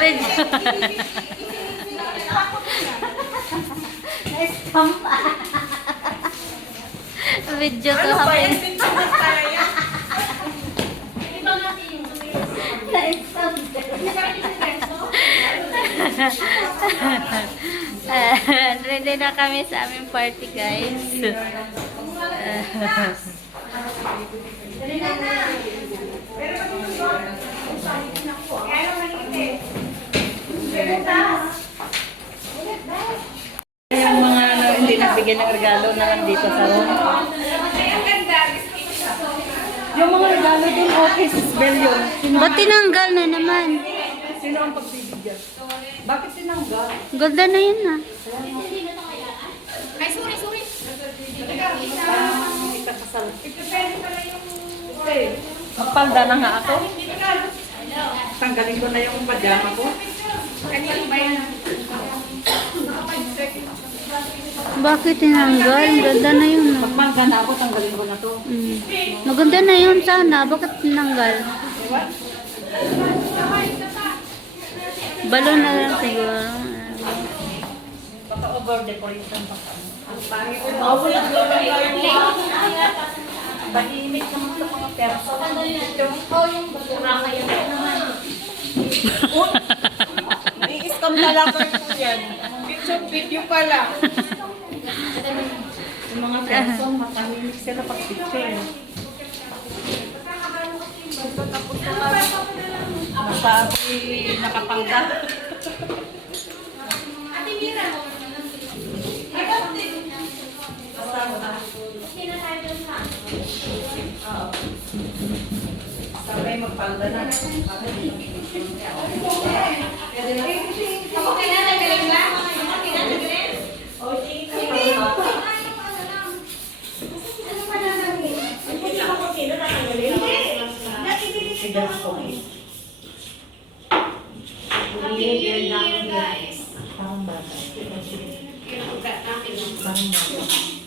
Medyo. Na-estampa. Medyo to Ano ba yan? happy. Pintunan pala yan. Na-estampa. Ready na kami sa aming party, guys. Yung mga hindi nagbigay ng regalo na nandito sa room. Yung mga regalo din, okay, sis Bel yun. Ba't tinanggal na naman? Sino ang pagbibigyan? Bakit tinanggal? Ganda na yun ah. Ay, sorry. Ikakasal. Magpalda na nga ako. Tanggalin ko na yung pajama ko. Bakit tinanggal? Ganda na yun ah. Magpalda na ako, tanggalin ko na to. Maganda na yun sana. Bakit tinanggal? Balon na lang siguro. Baka over-decoration pa kami. Bahimik naman sa mga perso. I-scam na lang ko yan. Video pala. Yung mga perso, matahimik sila pag picture. Masabi nakapangga. Sabay magpangga na.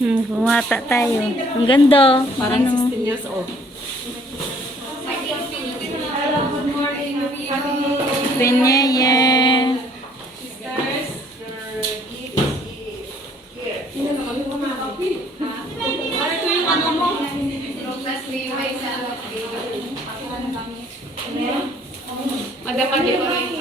Bumata tayo. Ang ganda. Parang Ano? 16 years old. Penyeye. Madama decorate.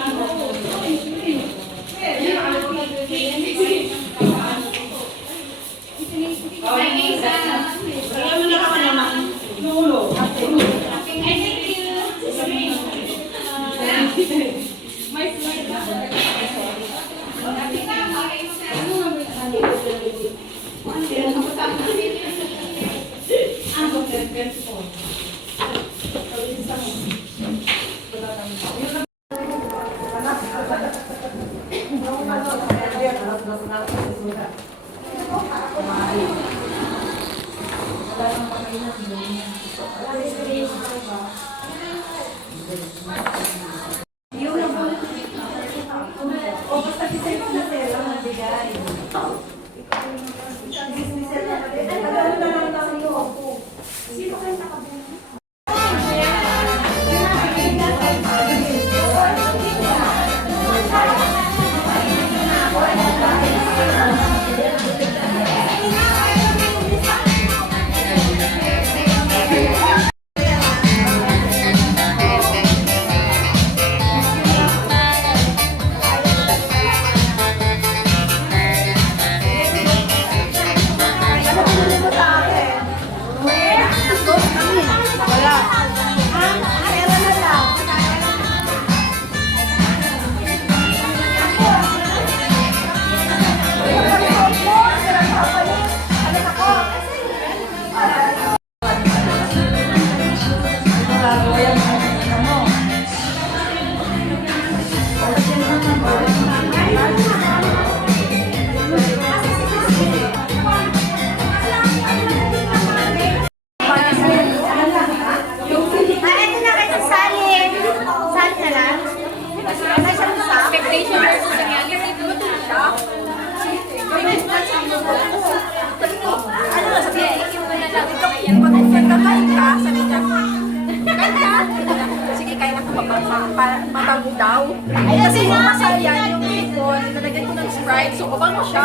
mabango daw. Ay, kasi masaya yung hipon. Nalagyan ko ng Sprite. So, mabango siya.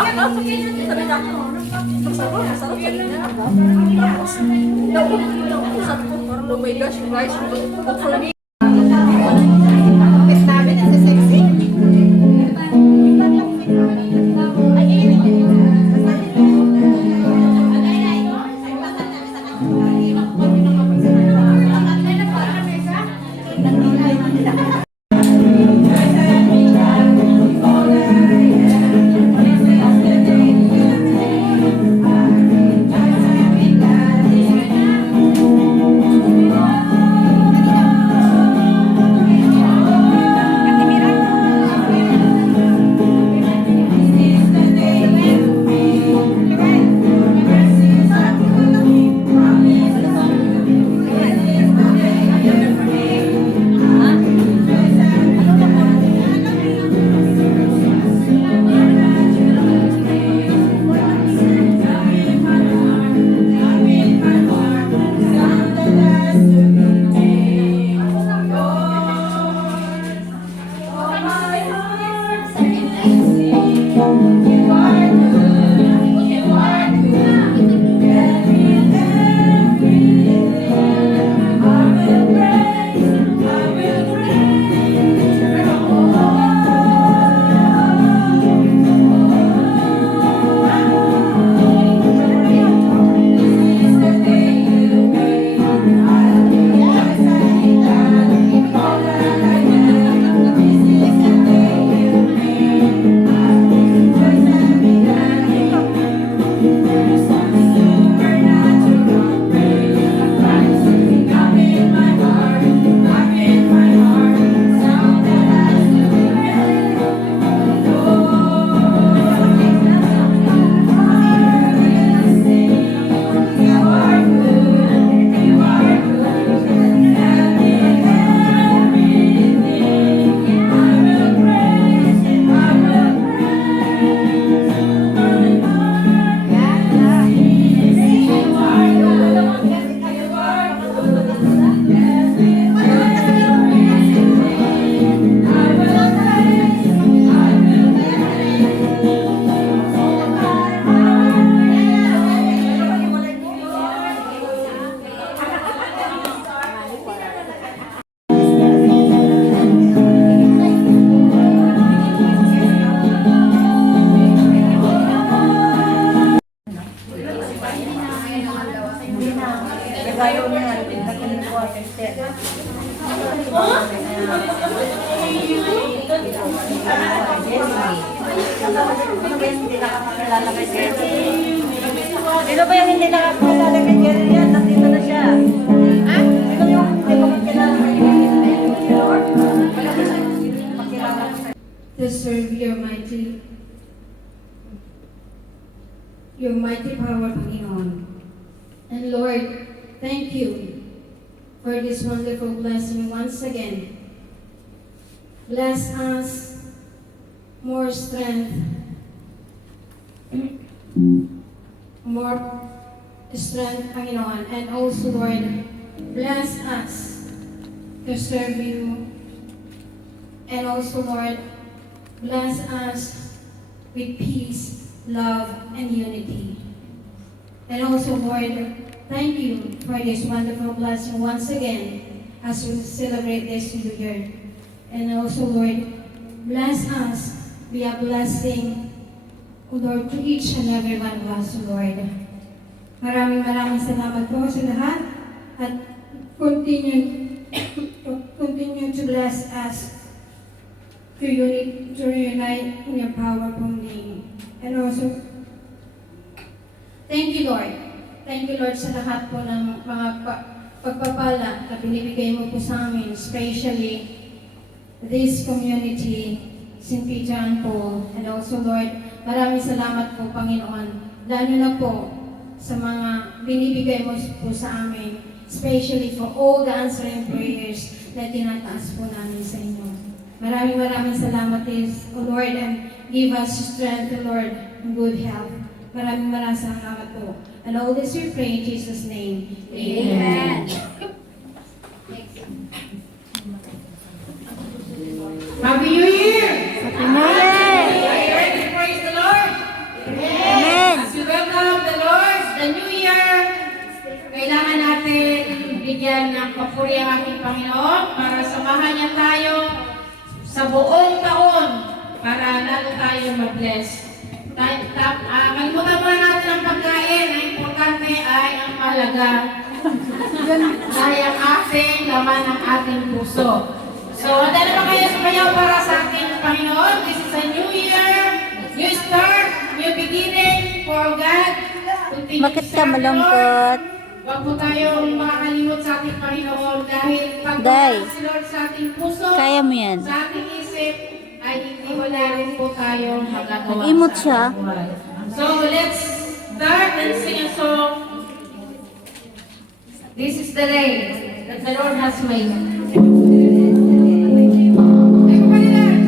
Sabi na ako, masarap sa niya. Tapos, nauusan ko. Parang, oh my gosh, guys, but for me, Sino ba yung hindi nakakilala kay Jerry yan? Nandito na siya. Ha? Sino yung hindi ko makilala kay Jerry? To serve your mighty power, Panginoon. And Lord, thank you for this wonderful blessing once again. Bless us more strength, Panginoon. And also, Lord, bless us to serve you. And also, Lord, bless us with peace, love, and unity. And also, Lord, thank you for this wonderful blessing once again as we celebrate this New Year. And also, Lord, bless us, be a blessing, Lord, to each and every one of us, Lord. Maraming salamat po sa lahat at continue to bless us to reunite in your powerful name. And also, thank you, Lord. Thank you, Lord, sa lahat po ng mga pagpapala na binibigay mo po sa amin, especially this community, St. Peter and Paul. And also, Lord, maraming salamat po, Panginoon. Lalo na po sa mga binibigay mo po sa amin, especially for all the answering prayers na tinataas po namin sa inyo. Maraming salamat, O Lord, and give us strength, O Lord, and good health. Maraming salamat po. And all this we pray in Jesus' name. Amen. Happy New Year! Happy New Year! Are you ready to praise the Lord? Amen! As we welcome the Lord, the New Year, kailangan natin bigyan ng papuri ang ating Panginoon para samahan niya tayo sa buong taon para lalo tayo mag-bless. Kalimutan muna natin ang pagkain. Ang importante ay ang malaga ay ang ating laman ng ating puso. So, handa na ba kayo sumayaw para sa ating Panginoon? This is a new year, new start, new beginning for God. Continue Bakit to ka serve the malungkot? Lord. Huwag po tayong makakalimot sa ating Panginoon dahil pag Day, si Lord sa ating puso, kaya mo yan. sa ating isip, ay hindi wala rin po tayong magagawa Nag-emote sa siya. ating buhay. So, let's start and sing a song. This is the day that the Lord has made. Everybody dance!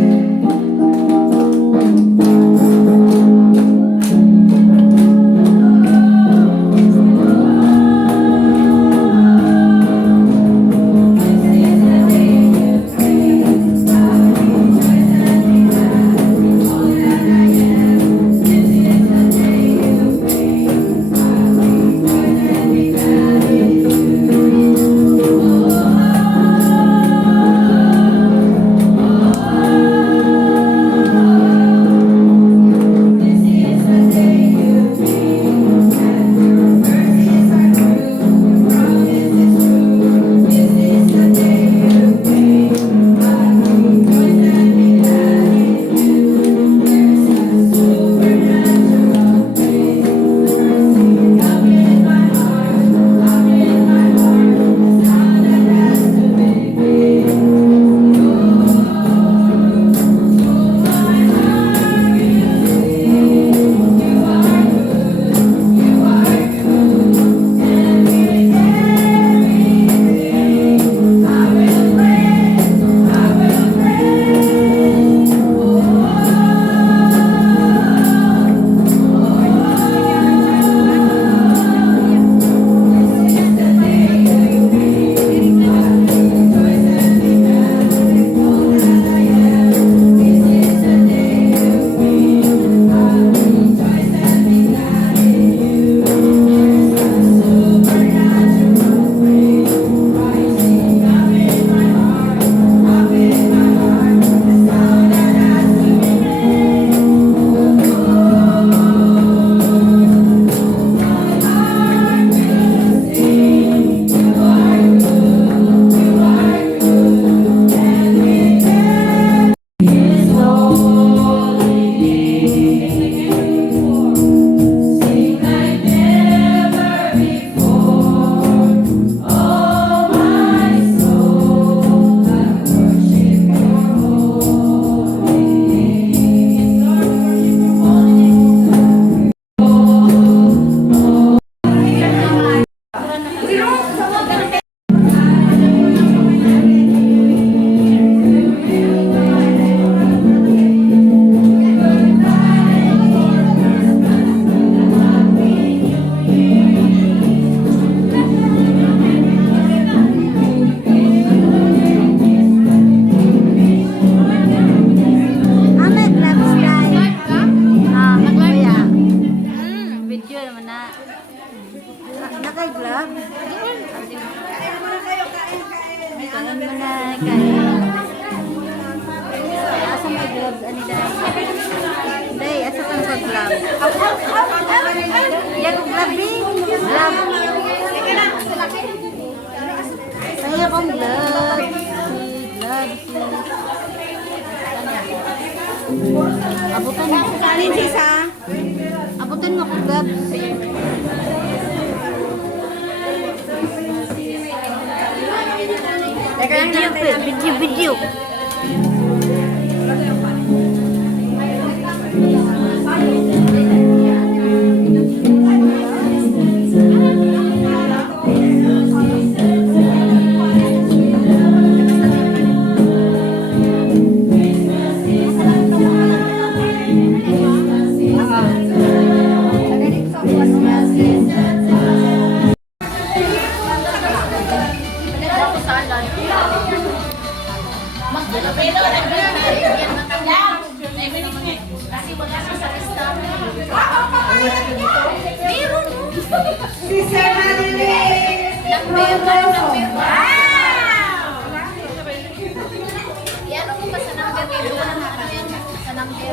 Naka-vlog? Kain mo na, kain. Asa may vlog? Ano dahil? Day, asa kang pag-vlog? Yan, vlog din. Vlog. Saya kong vlog. Abutan mo ko kanin sisa. Abutan mo ko vlog. Video. Si Sir Marilyn Frondoso.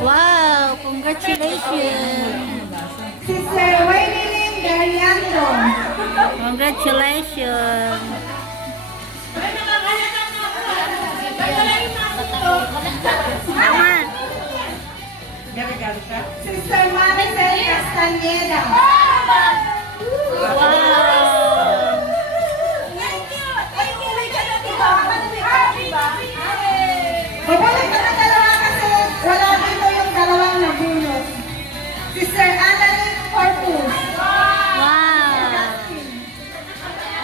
Wow, congratulations. Si Sir Waylin Garianto. Congratulations. Aman. Si Sir Maricel Castañeda. Babalik ka na dalawa kasi wala dito yung dalawang nabunot. Si Sir Annalyn Corpus. Wow.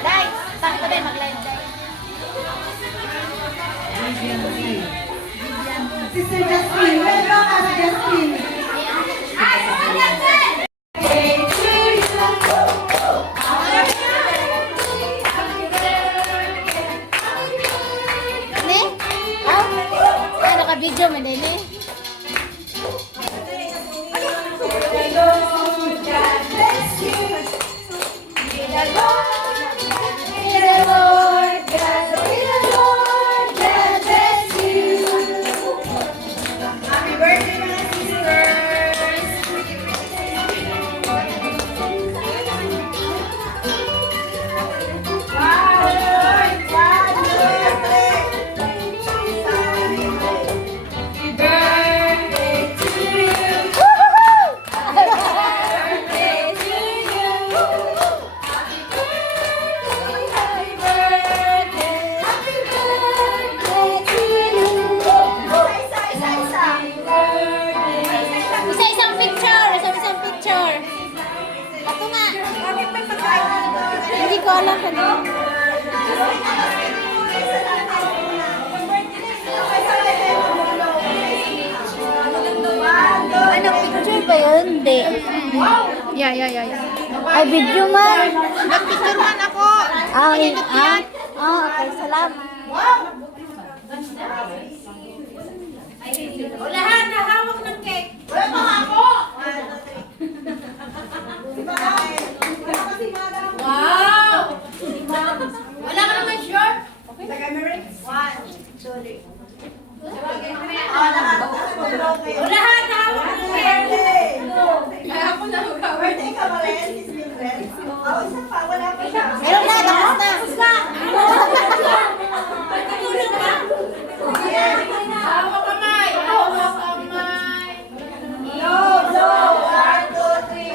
Guys, saan ko din mag-live guys? Si Sir Justin. Welcome as Justin. Ne? Ano ka video mo din eh? Happy birthday mga sisters! Happy birthday to you! Birthday to you! Happy birthday! Happy birthday to you! Happy birthday! Isa-isang picture. Isa-isang picture. Ako nga. Hindi ko alam ano. Ano, picture ba yun? Hindi. Yeah. Ay, video man. Nag-picture man ako. Okay, salamat. Lahat na hawak ng cake. Wow! Wala ka naman short? O lahat na hawak ng cake. Meron na, tapos na. Hawak kamay. Hawak kamay.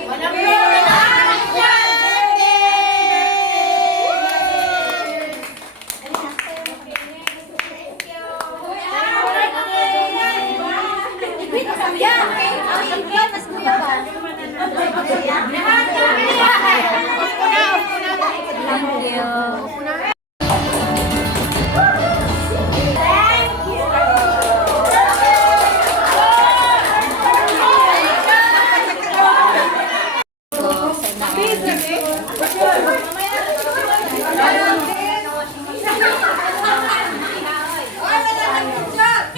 Walang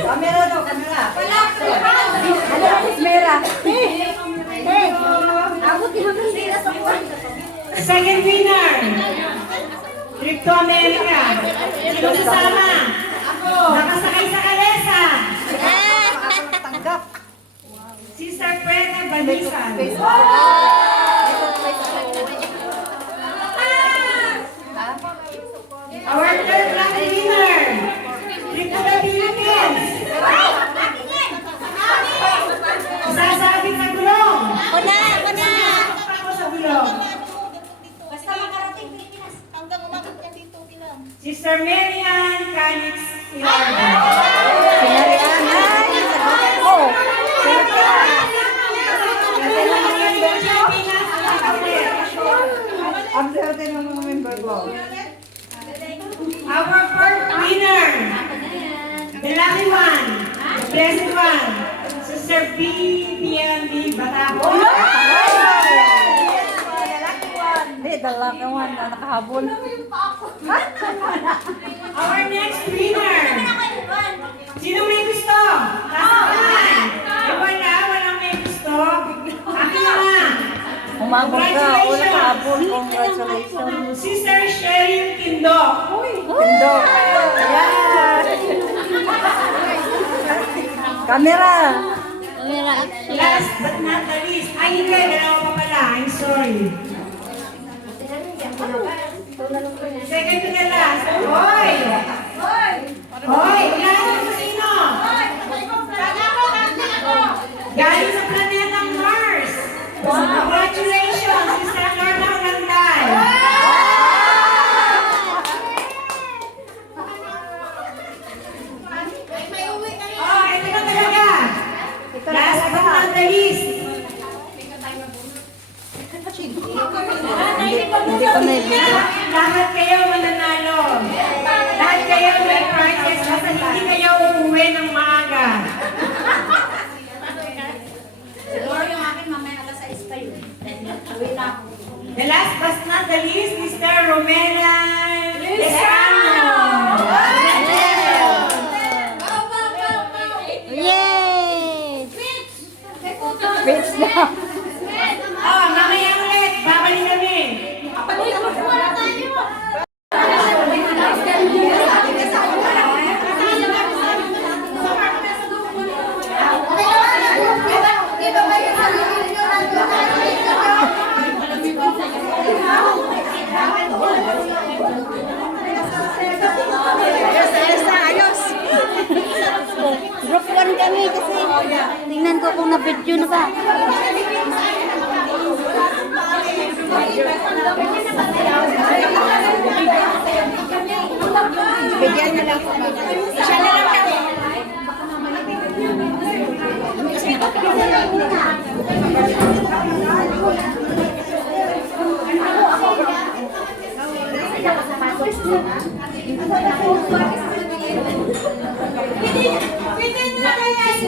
Camera daw, camera. Camera. Second winner. Trip to America. Sino sasama? Ako. Nakasakay sa kalesa. Sister Freda Banisan. Our third lucky winner. Trip to the Philippines. Sasabit sa gulong. Una. Pa ako sa gulong. Basta makarating Pilipinas. Hanggang umagat yan dito bilang. Sister Marian Canix Ilarga. Our fourth winner, the lucky one, the blessed one, Sister PNB Batabo. Hindi, dala ka man na nakahabol. Our next winner, sino Umabot ka. Wala ka abot. Congratulations. Sister Sheryl Kindo. Kindo. Yeah. Camera. Last but not the least. Ay, hindi. Dalawa pa pala. I'm sorry. Second to the last. Hoy! Hoy! Kilala mo sino? Galing sa planetang Mars. Congratulations, Sister Norma Landay. Oh, ito na talaga. Last but not the least. Hindi ko na ibigay. Lahat kayo mananalo. Lahat kayo may prizes kasi hindi kayo uuwi ng maaga. Siguro yung akin mamaya alas 6 pa yun. Uwi na ako. The last but not the least, Mr. Romela Lescano. Yay! Bitch na. Oh, mamaya ulit. Babalik kami. Dito kayo sa video nandun Ayos. Group 1 kami kasi tingnan ko kung na-video na ba. Bigyan na lang. Siya na lang kami. Pwede nyo na kaya kasi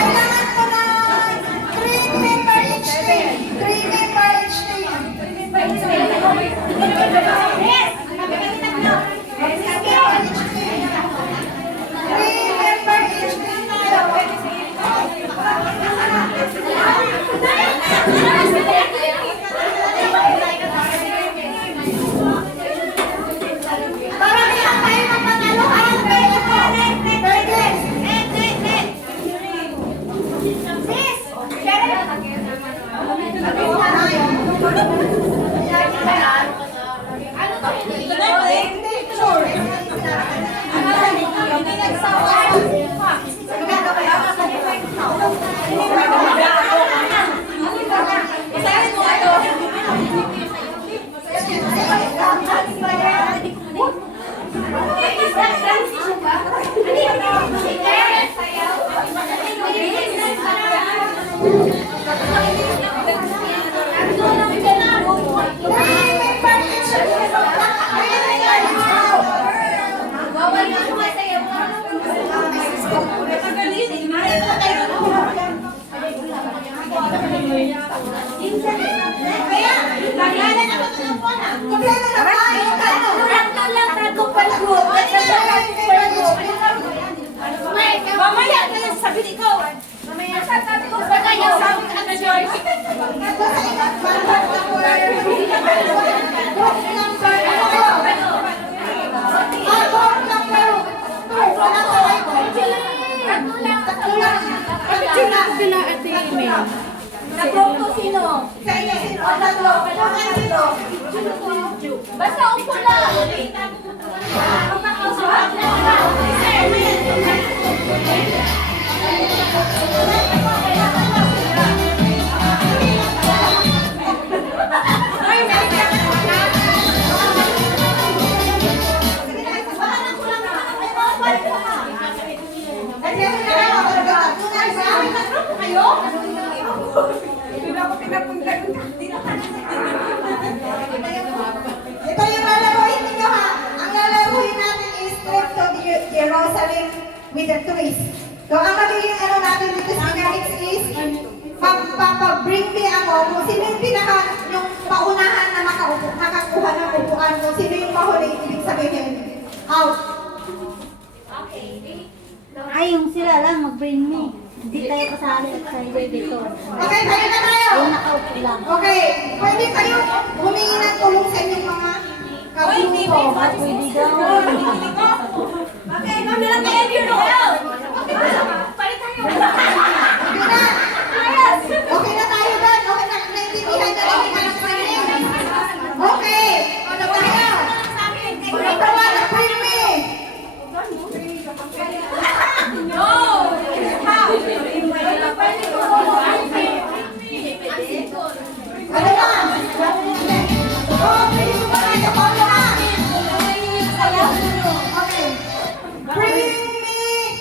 kailangan ko na 3 member each team. 3 member each team. Paramihan tayo ng panaluhan. Pwede po. Pwede. Mamaya na yung sabi ko. Mamaya sabi ko pa kayo sabi ka na George. Nag-group to sino? Sa inyo sino? Tatlo. Basta upo lang. Ito yung lalaroin ninyo ha. Ang lalaroin natin is trip to Jerusalem with the twist. So ang magiging ano natin dito sa mechanics is Magpapa-bring me ako kung sino yung yung paunahan na makakuha ng upuan ko. Sino yung mahuli, ibig sabihin, out. Ay, yung sila lang, mag-bring me. Hindi tayo kasali at tayo dito. Okay, tayo na tayo. Yung nakaupo lang. Okay, pwede kayo humingi ng tulong sa inyong mga kapuso. Pwede daw. Okay, kami lang kayo dito. Okay na tayo doon. Okay na, naintindihan na rin yung anak ko rin. Okay, ano tayo? Number one, bring me. Ano ba? Oh, bring mo na yung polo na. Okay. Bring me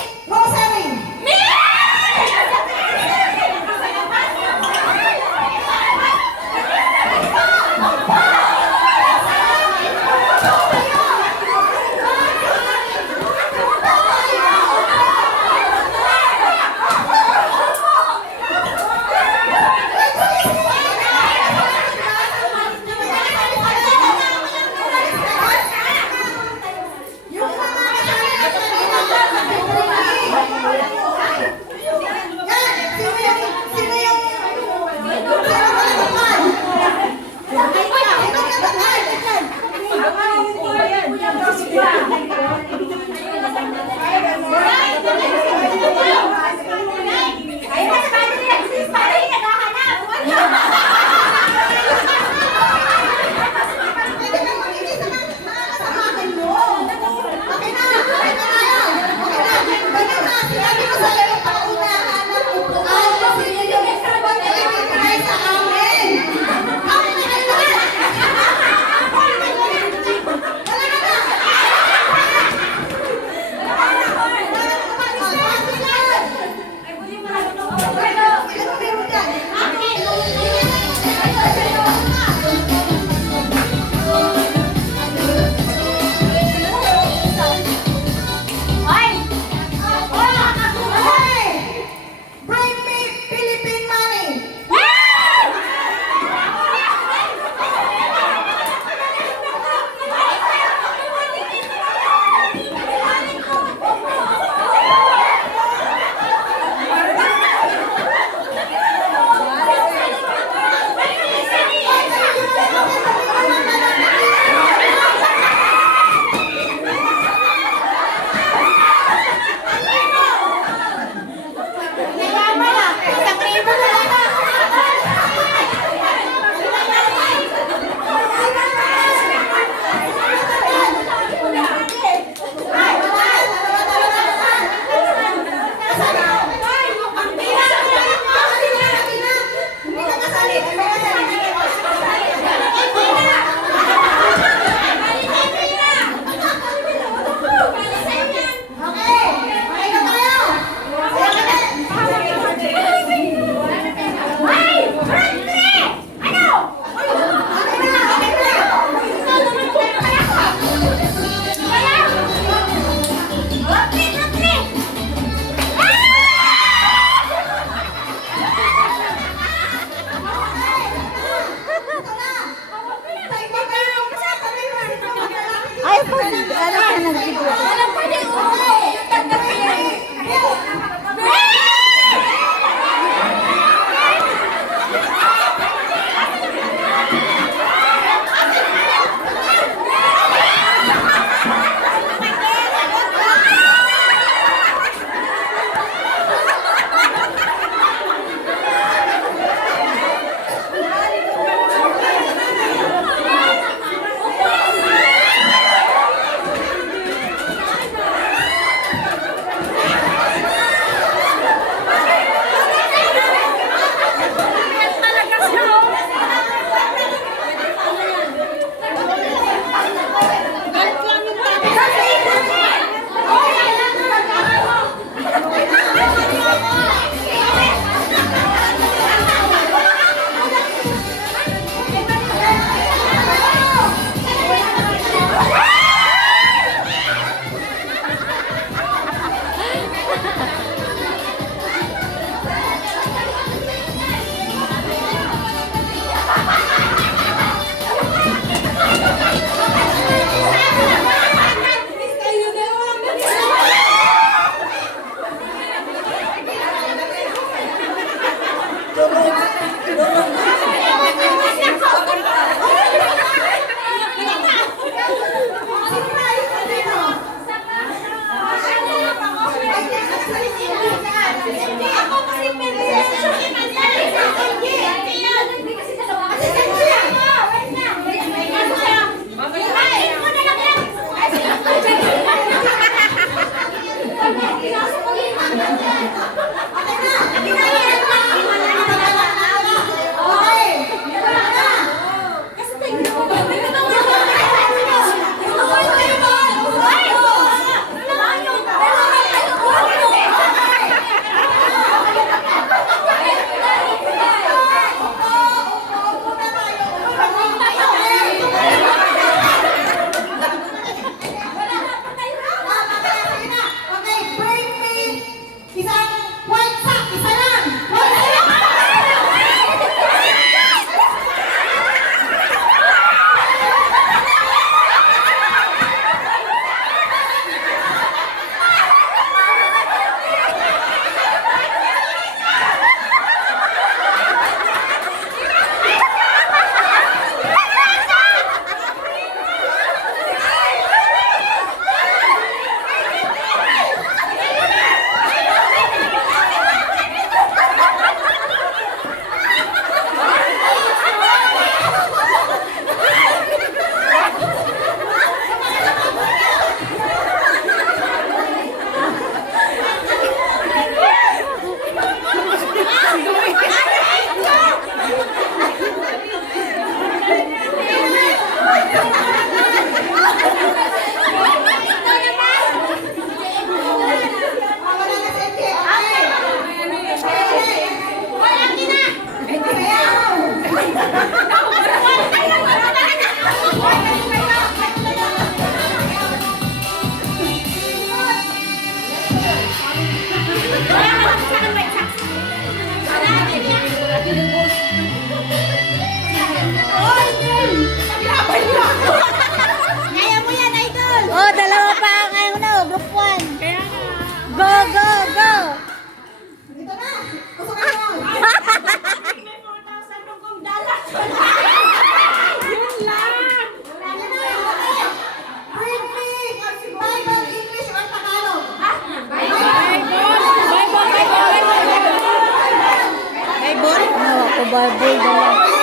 Bible dala.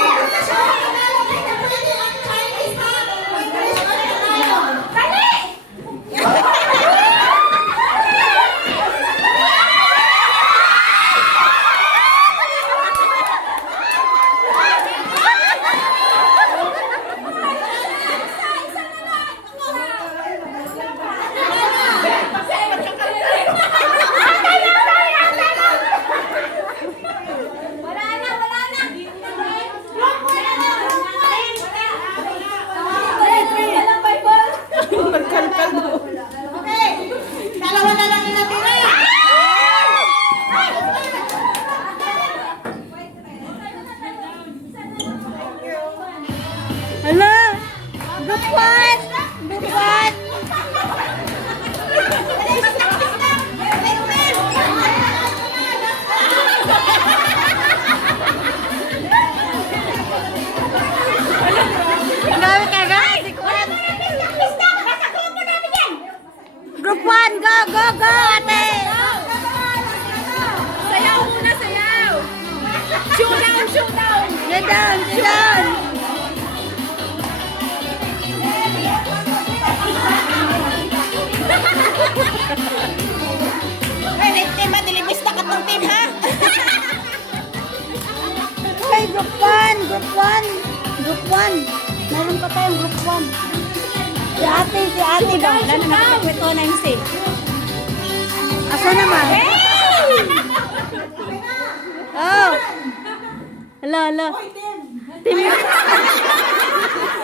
Okay, dalawa na lang yung natira. Hala! Gupwan! Gupwan! Ang dami ka guys! Group 1, go, go, go, ate! Sayaw muna, sayaw! Showdown, showdown! Get down, get down! Ay, team ha, dilibista ka tong team ha! Okay, group 1, group 1, group 1. Meron pa tayong group 1. Si ate ba? Wala na nakapagwito na yung safe. Asa naman? Oh! Hala, hala. Team 1.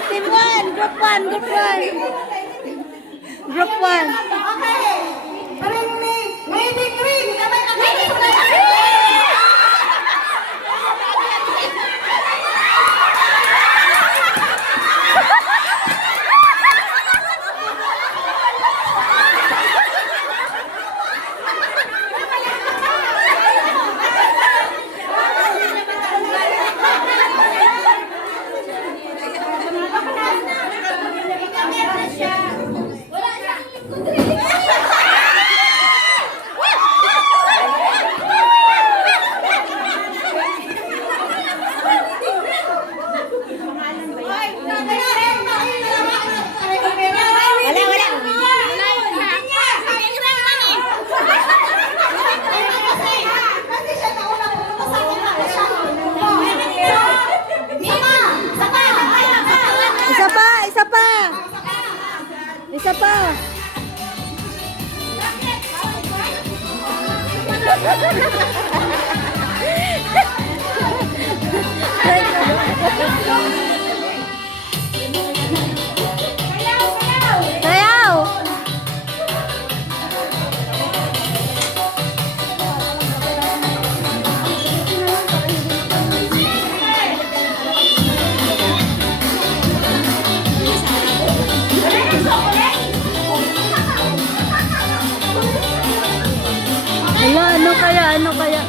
Team 1, group 1, group 1. Group 1. Okay, parinig, waiting ring, sabay na waiting Isa pa, isa pa. Isa pa. Sayaw! Hala, ano kaya, ano kaya?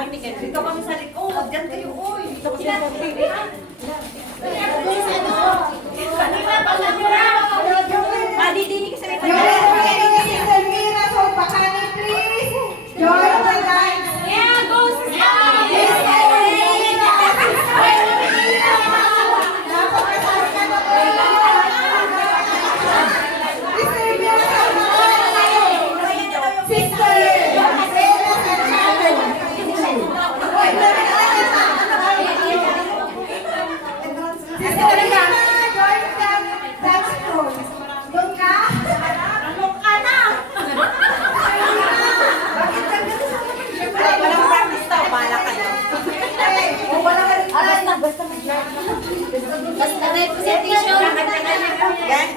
Dito kami sa likod. Diyan kayo, oy. Dito kami sa likod. Madidinig ka sa may Yung referee ni Sister Mira, so bakani please. Join the dance. Yeah, go, sister. Sister Mira! Dapat kasama ka na po. Sister Mira, kasama kayo. Sister Mira, Santiago. Uy, Sister Mira, join the dance floor. Doon ka? Anong ka na? Bakit ka ganun sa mga Walang practice daw, bala ka daw. Basta representation. Yan.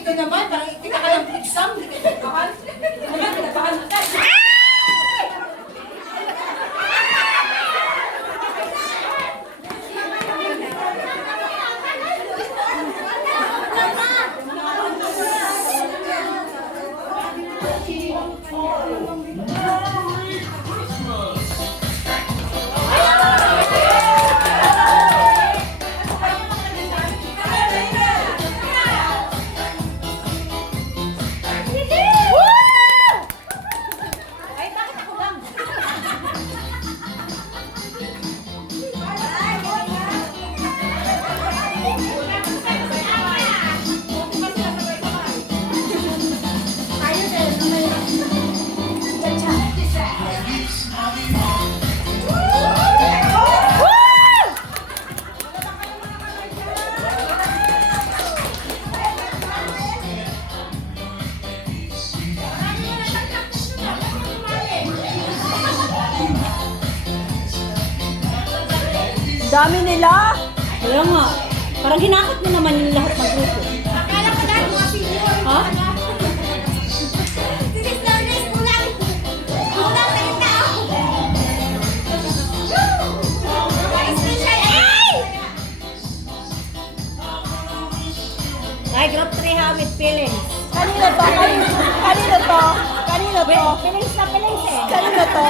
Ito naman, parang kinakalang exam. Dami nila. Kaya nga. Parang hinakot mo naman yung lahat ng grupo. Akala ko dahil mga senior. Ha? This is the next ulang. Ulang salita ako. Special. Ay! Ay, group 3 ha, with feelings. Kanino to? Kanino to? Kanino to? Feelings na feelings eh. Kanino to?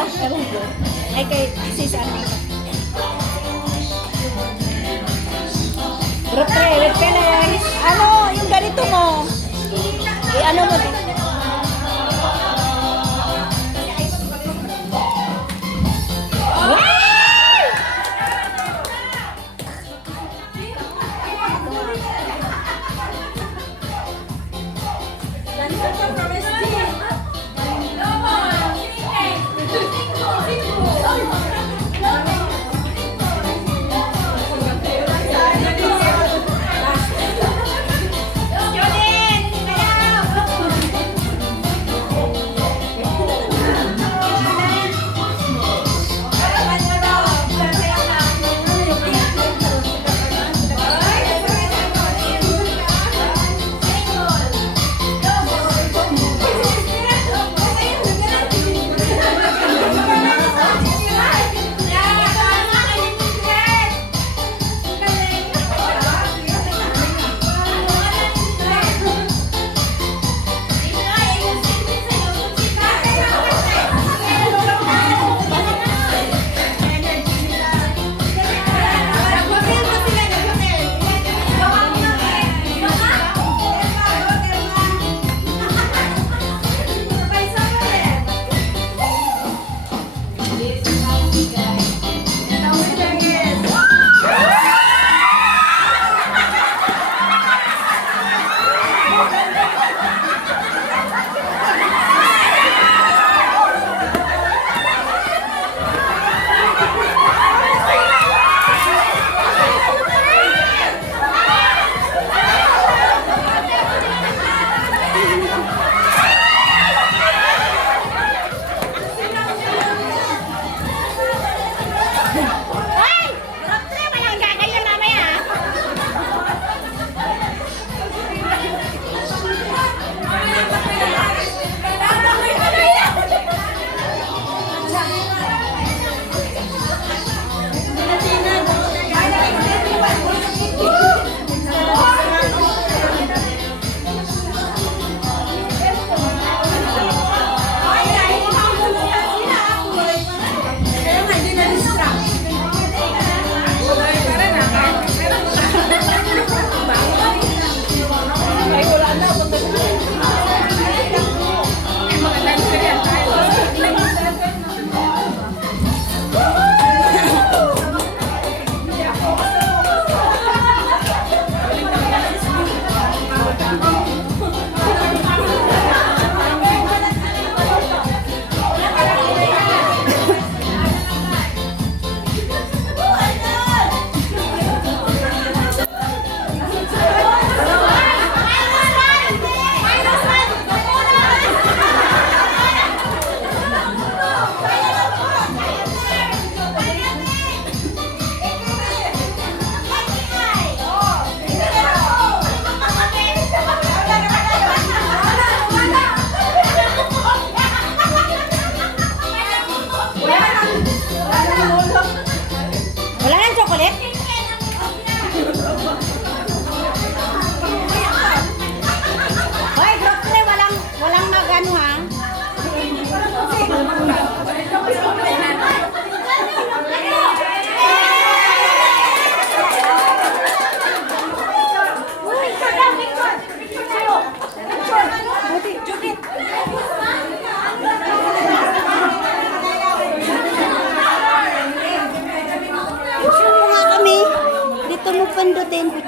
Ay, kay sis Anita. Group 3 with feelings. Ano, yung ganito mo? Ano mo din?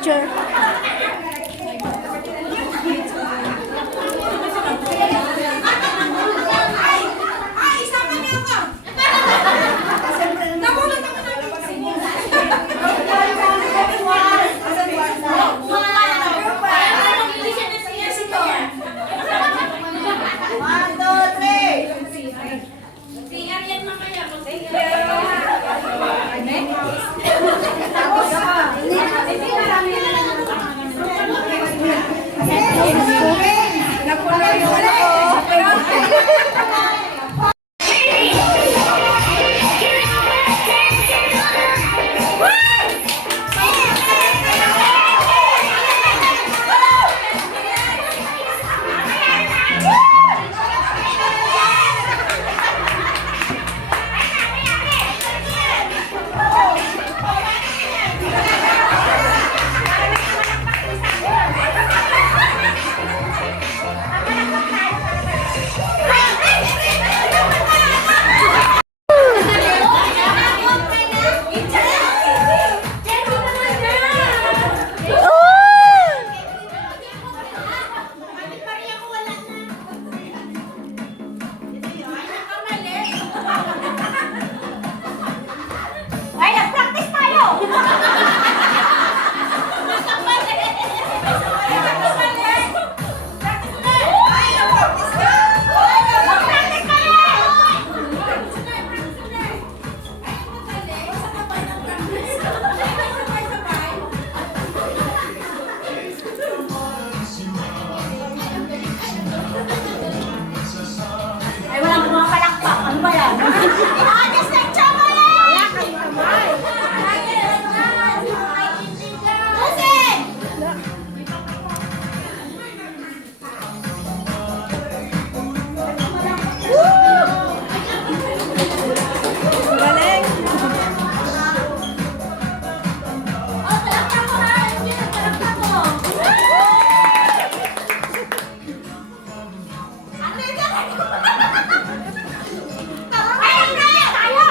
picture. Ay, nag-practice tayo! Ay, walang mga palakpak. Ano ba yan? Inaayos na yung chocolate! Susin! Galing. Oh, palakpak ko na! Yung palakpak ko! Ano yung galing? Ay, hindi! Tayo!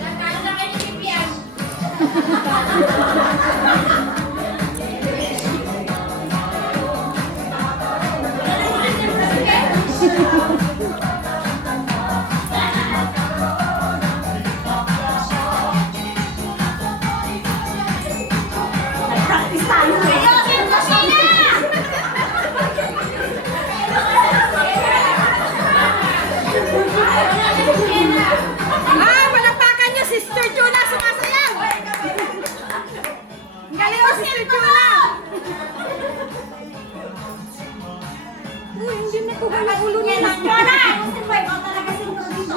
Nagkano na kayo ni Pipian? Nag-practice tayo eh. Ayun, Rosina! Ah, palakpakan niyo, Sister Juna, sumasayaw. Ang galing mo, Sister Juna. Uy, hindi na tuwa yung ulo niya. Jona! Gusto mo, ikaw talaga sinto dito.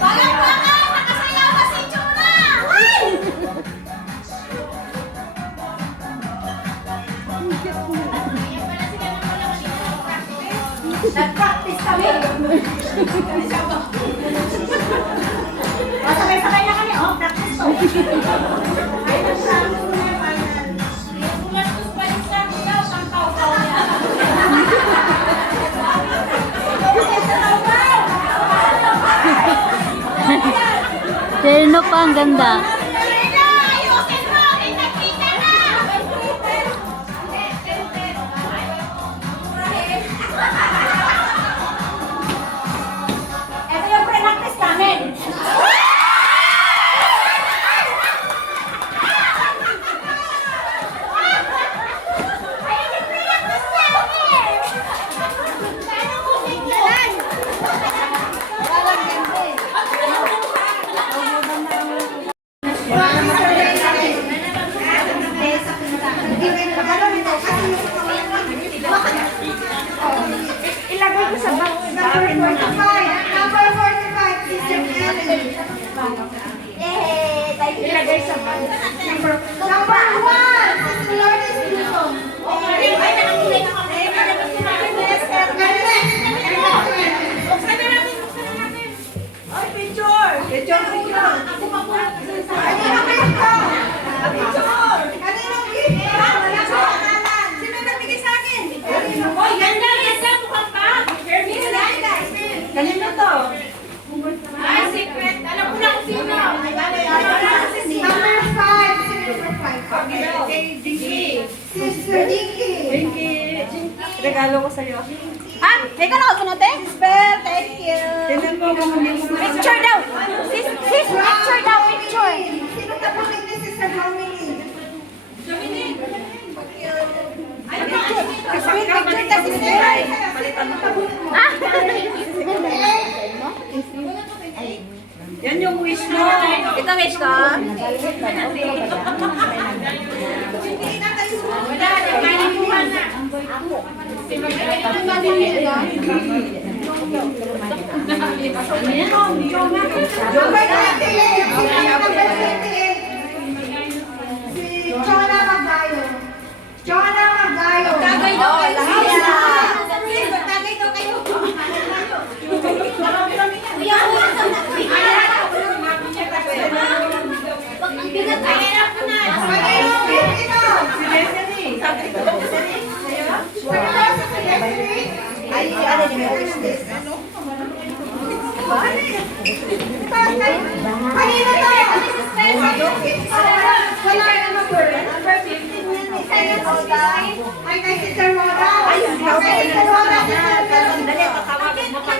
Palakpakan! Nakasayaw na si Jona! Ay! Nag-practice kami. Sabay-sabay na kami. Oh, practice to. Ay, nagsabi ko na yung final. Gumastos pa rin sa akin daw, pang tao-tao niya. Terno pa, ang ganda. Ayusin mo! Kita-kita na! Ito yung pre-practice namin. Ayun yung pre-practice namin! Paano mo tingnan? Ilagay ko sa box. Number 45. Number 45. Sister Ellen. Ilagay sa box. Number 1. Sister Lourdes Wilson. Okay. Ay, nakakulay na kami. Buksan na natin. Ay, picture. Picture. Ako pa po. Ano yung picture? Picture. Ano yung picture? Sino nagbigay sa akin? Oy, ganda. Ganda. Mukhang pa. Kanina to. regalo ko sa'yo. Ah, teka lang ako natin. Bell, thank you. Tingnan mo kung hindi mo. Picture daw. Sis, picture daw, picture. Sino na po ni Sister Dominic? Picture na si Sarah. Ah? Yan yung wish mo. Ito, wish ko. Number 28. Number 28. Si Chona Magayo. Chona Magayo. Tagay daw kayo. Tagay daw kayo. Kanina tayo. Wala na number. Number 15 yan. Kay Roda. Ay, kay Sister Roda. Kay Sister Roda. Dali, tatawagin mo pa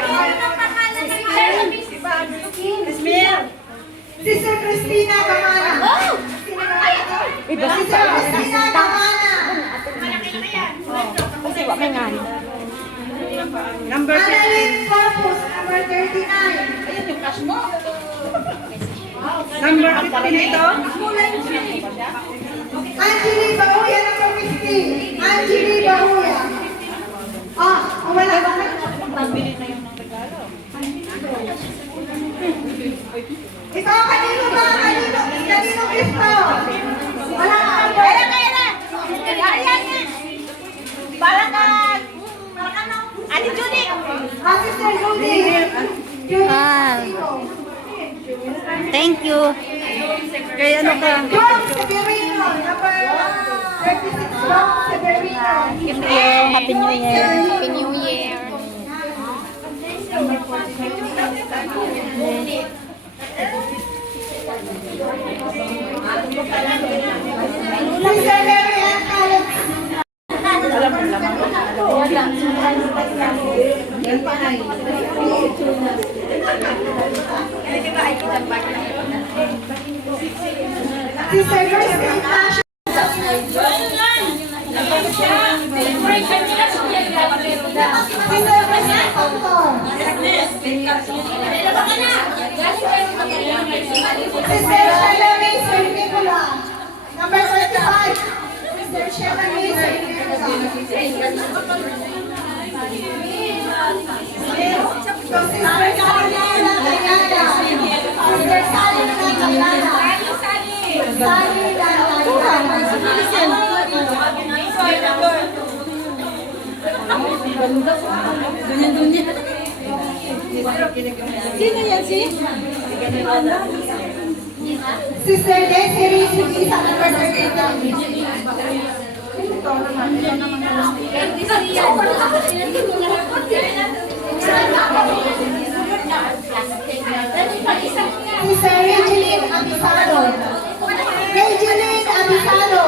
Sister Christina Gamana. Sister Christina Gamana. Kasi wala may ngani. Number 15. Annalyn Corpus, number 39. Ayun yung cash mo. Number 15 ito. Angeli Bahuya, number 15. Angeli Bahuya. Ah, wala ba? Ito, kanino ba? Kanino ito? Wala ka number. Kaya na. Ayan yan. Para ka. Ate Judy. Ah, Sister Judy. Judy. Thank you. Kaya ano ka? Dom Severino, number 36. Dom Severino. Happy New Year. Happy New Year. Sister Mary Ann Alex. Sister Christine Asher. Sister Christine Tonton. Sister Sheila May Cernicola. Number 25. Sister Sheila May Cernicola. So, Sister Salina Gayana. Sister Salina Gayana. Sino yan si? Sister Desiree Sugisa, number 39. Sister Regeline Abisalo. Regeline Abisalo.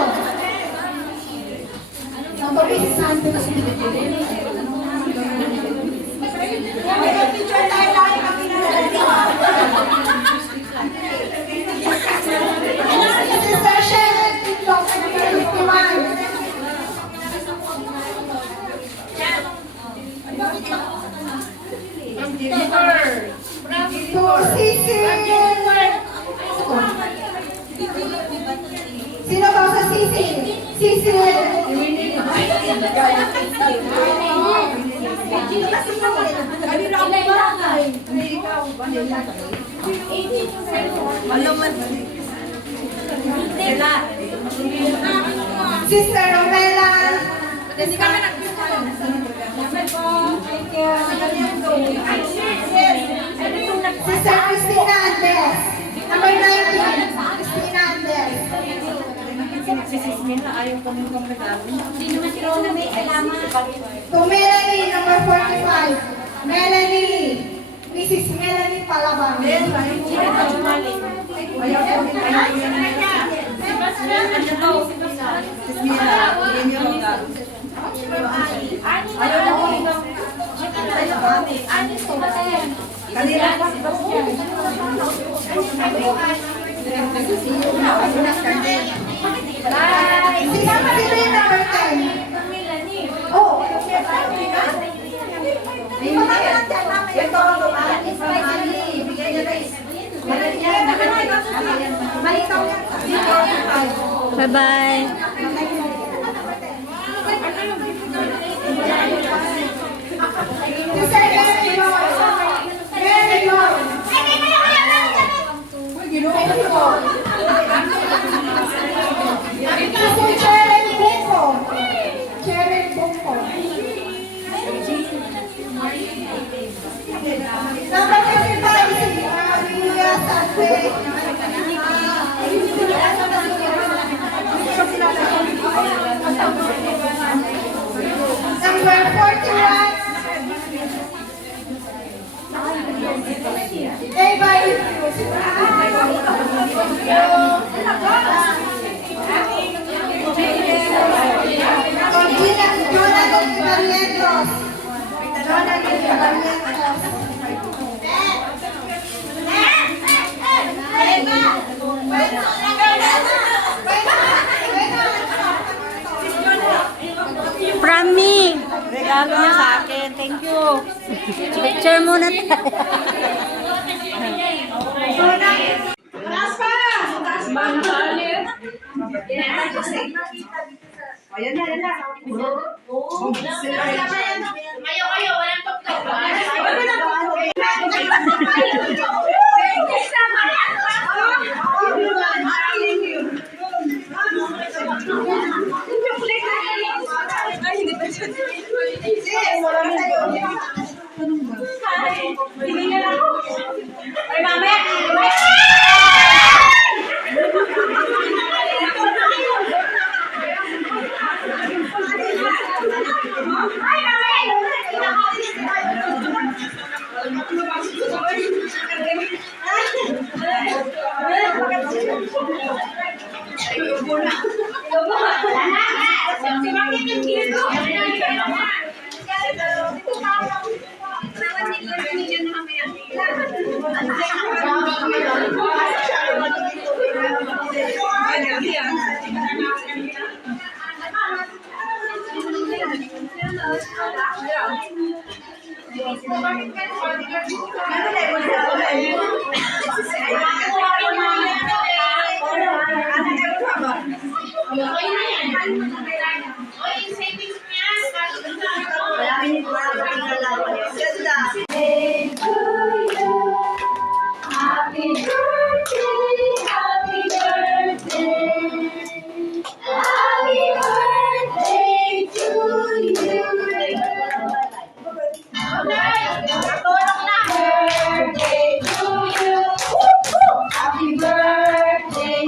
Ang pabisi santo na si Regeline. May picture tayo lang yung Sister Sharon TikTok, number 51. To Sisi. Sino ba sa Sisi? Sisi. Sister Romela. Sister Christina Andres. Number 19. Christina Andres. To Melanie, number 45. Melanie. Mrs. Melanie Palaban. Sinama dito yung number 10. Oo. Ito, bigay niya guys. Malitaw yan. Bye-bye. Number 41. Eva Jonathan Barrientos. From me. Regalo niya sa akin. Thank you. Picture muna tayo. Taas pa! Taas pa! Ayan na, ayan na. Kayo, walang tok-tok. Happy birthday,